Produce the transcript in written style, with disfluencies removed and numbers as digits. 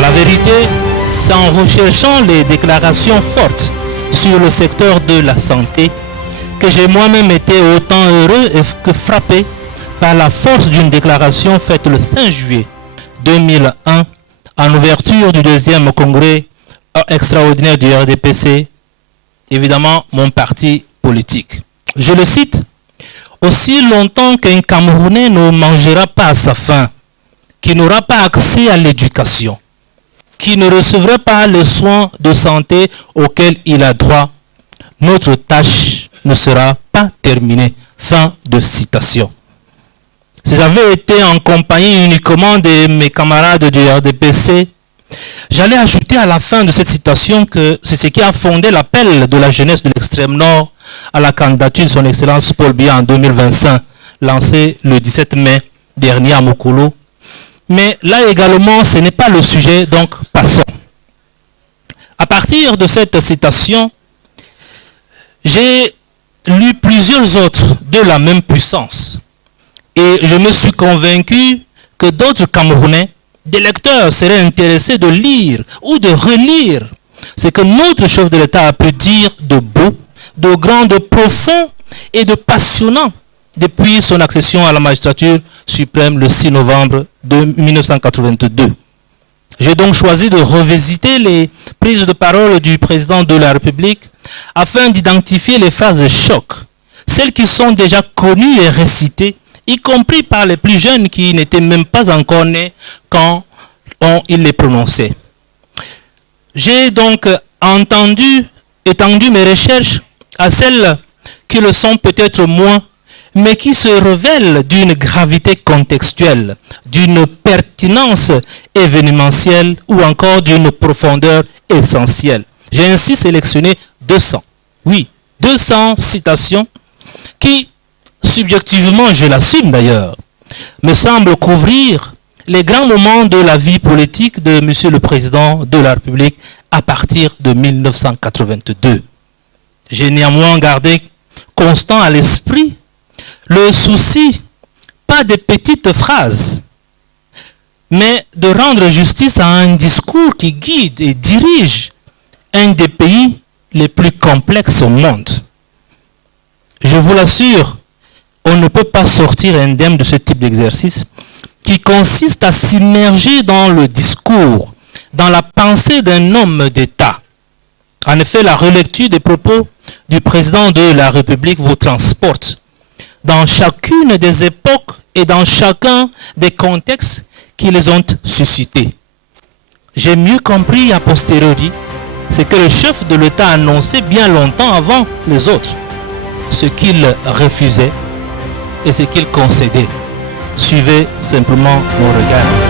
À la vérité, c'est en recherchant les déclarations fortes sur le secteur de la santé que j'ai moi-même été autant heureux que frappé par la force d'une déclaration faite le 5 juillet 2001 en ouverture du deuxième congrès extraordinaire du RDPC, évidemment mon parti politique. Je le cite: « Aussi longtemps qu'un Camerounais ne mangera pas à sa faim, qui n'aura pas accès à l'éducation, qui ne recevra pas les soins de santé auxquels il a droit, notre tâche ne sera pas terminée. » Fin de citation. Si j'avais été en compagnie uniquement de mes camarades du RDPC, j'allais ajouter à la fin de cette citation que c'est ce qui a fondé l'appel de la jeunesse de l'extrême nord à la candidature de son Excellence Paul Biya en 2025, lancé le 17 mai dernier à Mokolo. Mais là également, ce n'est pas le sujet, donc passons. À partir de cette citation, j'ai lu plusieurs autres de la même puissance. Et je me suis convaincu que d'autres Camerounais, des lecteurs, seraient intéressés de lire ou de relire ce que notre chef de l'État a pu dire de beau, de grand, de profond et de passionnant depuis son accession à la magistrature suprême le 6 novembre 1982. J'ai donc choisi de revisiter les prises de parole du président de la République afin d'identifier les phrases choc, celles qui sont déjà connues et récitées, y compris par les plus jeunes qui n'étaient même pas encore nés quand il les prononçait. J'ai donc étendu mes recherches à celles qui le sont peut-être moins, mais qui se révèlent d'une gravité contextuelle, d'une pertinence événementielle ou encore d'une profondeur essentielle. J'ai ainsi sélectionné 200 citations qui, subjectivement, je l'assume d'ailleurs, me semblent couvrir les grands moments de la vie politique de M. le Président de la République à partir de 1982. J'ai néanmoins gardé constant à l'esprit le souci, pas des petites phrases, mais de rendre justice à un discours qui guide et dirige un des pays les plus complexes au monde. Je vous l'assure, on ne peut pas sortir indemne de ce type d'exercice qui consiste à s'immerger dans le discours, dans la pensée d'un homme d'État. En effet, la relecture des propos du président de la République vous transporte dans chacune des époques et dans chacun des contextes qui les ont suscités. J'ai mieux compris a posteriori ce que le chef de l'État annonçait bien longtemps avant les autres, ce qu'il refusait et ce qu'il concédait. Suivez simplement mon regard.